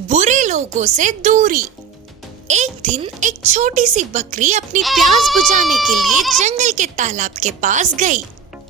बुरे लोगों से दूरी। एक दिन एक छोटी सी बकरी अपनी प्यास बुझाने के लिए जंगल के तालाब के पास गई।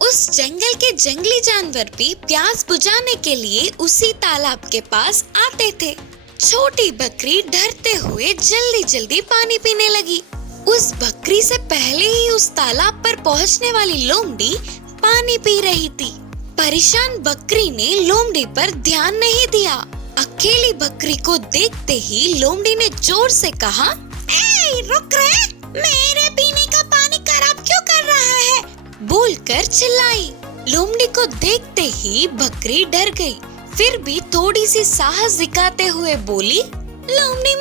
उस जंगल के जंगली जानवर भी प्यास बुझाने के लिए उसी तालाब के पास आते थे। छोटी बकरी डरते हुए जल्दी जल्दी पानी पीने लगी। उस बकरी से पहले ही उस तालाब पर पहुंचने वाली लोमड़ी पानी पी रही थी। परेशान बकरी ने लोमड़ी पर ध्यान नहीं दिया। अकेली बकरी को देखते ही लोमड़ी ने जोर से कहा, "ए, रुक रे! मेरे पीने का पानी खराब क्यों कर रहा है?" बोलकर चिल्लाई। लोमड़ी को देखते ही बकरी डर गई, फिर भी थोड़ी सी साहस दिखाते हुए बोली, लोमड़ी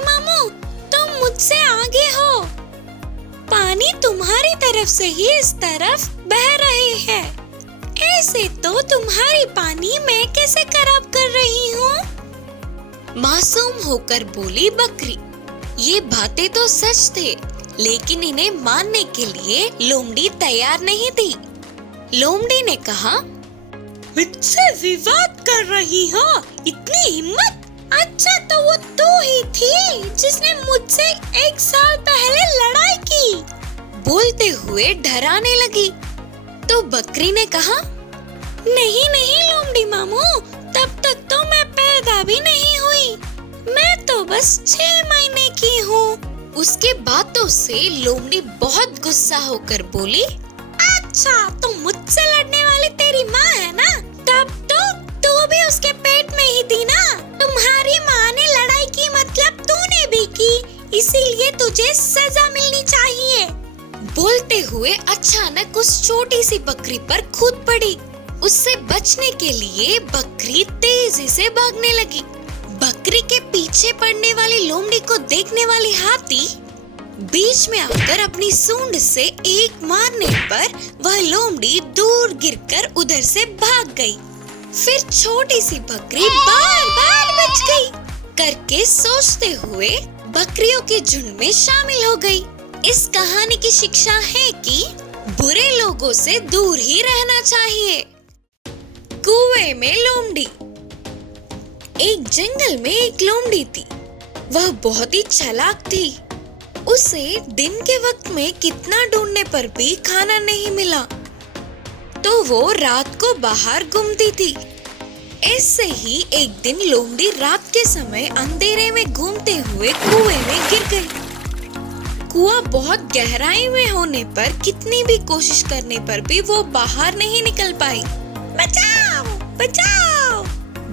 मामू, तुम मुझसे आगे हो। पानी तुम्हारी तरफ से ही इस तरफ बह रहे हैं। ऐसे तो तुम्हारी पानी मैं कैसे खराब कर रही हूँ? मासूम होकर बोली बकरी। ये बातें तो सच थे, लेकिन इन्हें मानने के लिए लोमड़ी तैयार नहीं थी। लोमड़ी ने कहा, मुझसे विवाद कर रही हो? इतनी हिम्मत? अच्छा, तो वो तू ही थी जिसने मुझसे 1 साल पहले लड़ाई की। बोलते हुए डराने लगी। तो बकरी ने कहा, नहीं लोमड़ी मामू, तब तक तो मैं पैदा भी नहीं हुई। मैं तो बस 6 महीने की हूँ। उसके बातों से लोमड़ी बहुत गुस्सा होकर बोली, अच्छा, तो मुझसे लड़ने वाली तेरी माँ है ना? तब तो तू भी उसके पेट में ही थी ना? तुम्हारी माँ ने लड़ाई की मतलब तूने भी की, इसीलिए तुझे सजा मिलनी चाहिए। बोलते हुए अचानक उस छोटी सी बकरी पर कूद पड़ी। उससे बचने के लिए बकरी तेजी से भागने लगी। बकरी के पीछे पड़ने वाली लोमड़ी को देखने वाली हाथी बीच में आकर अपनी सूंड से एक मारने पर वह लोमड़ी दूर गिरकर उधर से भाग गई। फिर छोटी सी बकरी बार बच गई करके सोचते हुए बकरियों के झुंड में शामिल हो गई। इस कहानी की शिक्षा है कि बुरे लोगों से दूर ही रहना चाहिए। कुएं में लोमड़ी। एक जंगल में एक लोमड़ी थी। वह बहुत ही चालाक थी। उसे दिन के वक्त में कितना ढूंढने पर भी खाना नहीं मिला, तो वो रात को बाहर घूमती थी। ऐसे ही एक दिन लोमड़ी रात के समय अंधेरे में घूमते हुए कुएं में गिर गई। कुआं बहुत गहराई में होने पर कितनी भी कोशिश करने पर भी वो बाहर नहीं निकल पाई। बचाओ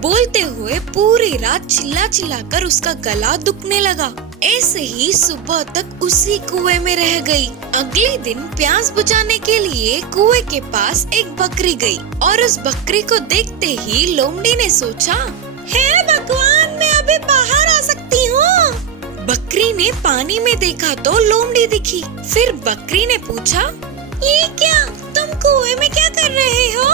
बोलते हुए पूरी रात चिल्ला कर उसका गला दुखने लगा। ऐसे ही सुबह तक उसी कुएं में रह गई। अगले दिन प्यास बुझाने के लिए कुएं के पास एक बकरी गई और उस बकरी को देखते ही लोमड़ी ने सोचा, हे भगवान, मैं अभी बाहर आ सकती हूँ। बकरी ने पानी में देखा तो लोमड़ी दिखी। फिर बकरी ने पूछा, ये क्या, तुम कुएं में क्या कर रहे हो?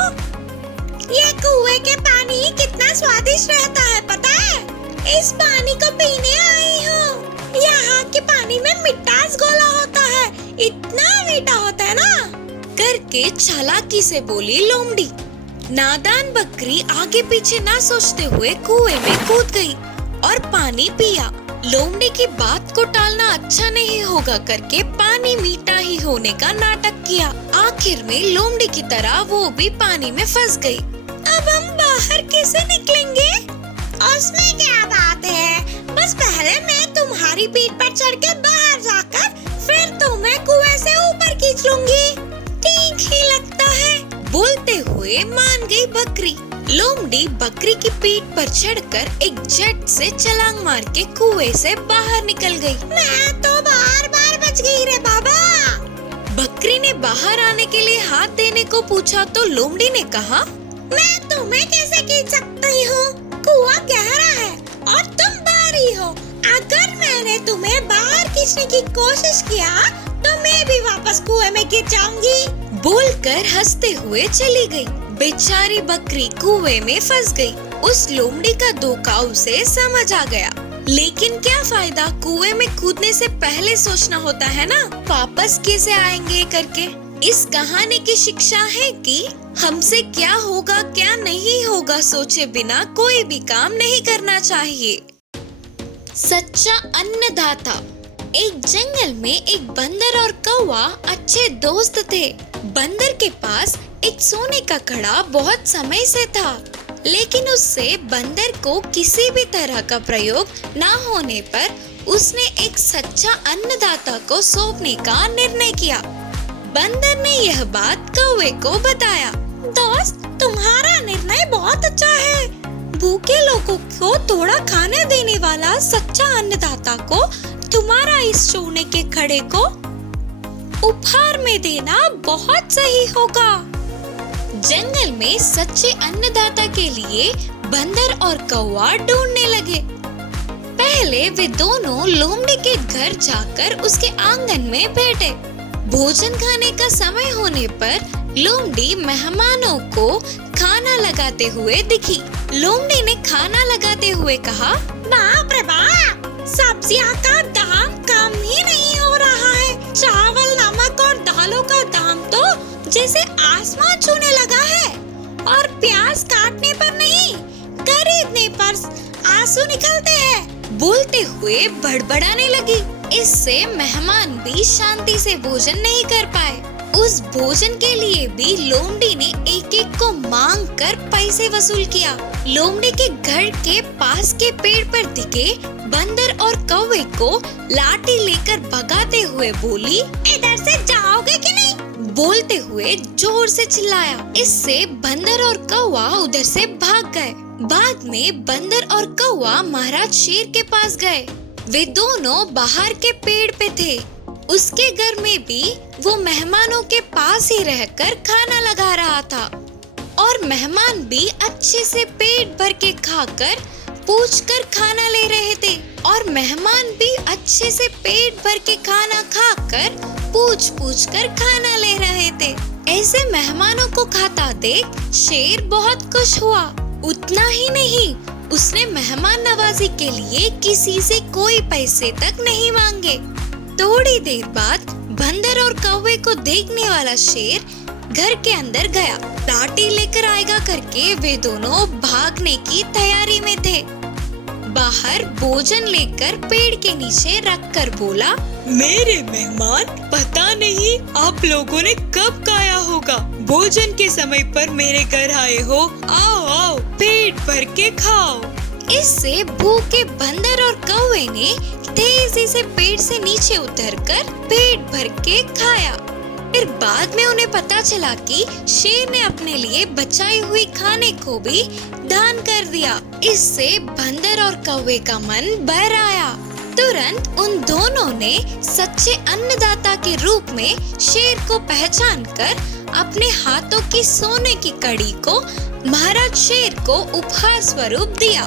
ये कुएं के पानी कितना स्वादिष्ट रहता है, पता है? इस पानी को पीने आई हूँ। यहाँ के पानी में मिठास घोला होता है, इतना मीठा होता है ना? करके चालाकी से बोली लोमड़ी। नादान बकरी आगे पीछे ना सोचते हुए कुएं में कूद गई और पानी पिया। लोमड़ी की बात को टालना अच्छा नहीं होगा करके पानी मीठा ही होने का नाटक किया। आखिर में लोमड़ी की तरह वो भी पानी में फंस गई। अब हम बाहर कैसे निकलेंगे? उसमें क्या बात है, बस पहले मैं तुम्हारी पीठ पर चढ़ के बाहर जाकर फिर तुम्हें कुएं से ऊपर खींच लूंगी। ठीक ही लगता है। बोलते हुए मान गई बकरी। लोमड़ी बकरी की पीठ पर चढ़कर एक झट से छलांग मार के कुएं से बाहर निकल गई। मैं तो बार बच गई रे बाबा। बकरी ने बाहर आने के लिए हाथ देने को पूछा तो लोमड़ी ने कहा, मैं तुम्हें कैसे खींच सकती हूँ? कुआं गहरा है और तुम बाहरी हो। अगर मैंने तुम्हें बाहर खींचने की कोशिश किया तो मैं भी वापस कुएं में गिर जाऊंगी। बोलकर हंसते हुए चली गई। बेचारी बकरी कुएं में फंस गई। उस लोमड़ी का धोखा उसे समझ आ गया, लेकिन क्या फायदा, कुएं में कूदने से पहले सोचना होता है ना, वापस कैसे आएंगे करके। इस कहानी की शिक्षा है कि हमसे क्या होगा क्या नहीं होगा सोचे बिना कोई भी काम नहीं करना चाहिए। सच्चा अन्नदाता। एक जंगल में एक बंदर और कौवा अच्छे दोस्त थे। बंदर के पास एक सोने का कड़ा बहुत समय से था, लेकिन उससे बंदर को किसी भी तरह का प्रयोग ना होने पर उसने एक सच्चा अन्नदाता को सौंपने का निर्णय किया। बंदर ने यह बात कौवे को बताया। दोस्त, तुम्हारा निर्णय बहुत अच्छा है। भूखे लोगों को थोड़ा खाना देने वाला सच्चा अन्नदाता को तुम्हारा इस सोने के कड़े को उपहार में देना बहुत सही होगा। जंगल में सच्चे अन्नदाता के लिए बंदर और कौवा ढूंढने लगे। पहले वे दोनों लोमड़ी के घर जाकर उसके आंगन में बैठे। भोजन खाने का समय होने पर लोमड़ी मेहमानों को खाना लगाते हुए दिखी। लोमड़ी ने खाना लगाते हुए कहा, बाप रे बाप, सब्जियां का दाम कम ही नहीं हो रहा है। चावल, नमक और दालों का दाम तो जैसे आसमान छूने लगा है, और प्याज काटने पर नहीं, खरीदने पर आंसू निकलते हैं। बोलते हुए बड़बड़ाने लगी। इससे मेहमान भी शांति से भोजन नहीं कर पाए। उस भोजन के लिए भी लोमड़ी ने एक एक को मांग कर पैसे वसूल किया। लोमड़ी के घर के पास के पेड़ पर दिखे बंदर और कौवे को लाठी लेकर भगाते हुए बोली, इधर से जाओगे कि नहीं? बोलते हुए जोर से चिल्लाया। इससे बंदर और कौवा उधर से भाग गए। बाद में बंदर और कौवा महाराज शेर के पास गए। वे दोनों बाहर के पेड़ पे थे। उसके घर में भी वो मेहमानों के पास ही रहकर खाना लगा रहा था, और मेहमान भी अच्छे से पेट भर के खाकर पूछकर खाना ले रहे थे, और मेहमान भी अच्छे से पेट भर के खाना खाकर पूछ पूछ कर खाना ले रहे थे। ऐसे मेहमानों को खाता देख शेर बहुत खुश हुआ। उतना ही नहीं, उसने मेहमान नवाजी के लिए किसी से कोई पैसे तक नहीं मांगे। थोड़ी देर बाद बंदर और कौवे को देखने वाला शेर घर के अंदर गया। लाठी लेकर आएगा करके वे दोनों भागने की तैयारी में थे। बाहर भोजन लेकर पेड़ के नीचे रखकर बोला, मेरे मेहमान, पता नहीं आप लोगों ने कब खाया होगा। भोजन के समय पर मेरे घर आए हो, आओ आओ पेट भर के खाओ। इससे भूखे बंदर और कौवे ने तेजी से पेड़ से नीचे उतरकर पेट भर के खाया। फिर बाद में उन्हें पता चला कि शेर ने अपने लिए बचाई हुई खाने को भी दान कर दिया। इससे बंदर और कौवे का मन भर आया। तुरंत उन दोनों ने सच्चे अन्नदाता के रूप में शेर को पहचान कर अपने हाथों की सोने की कड़ी को महाराज शेर को उपहार स्वरूप दिया।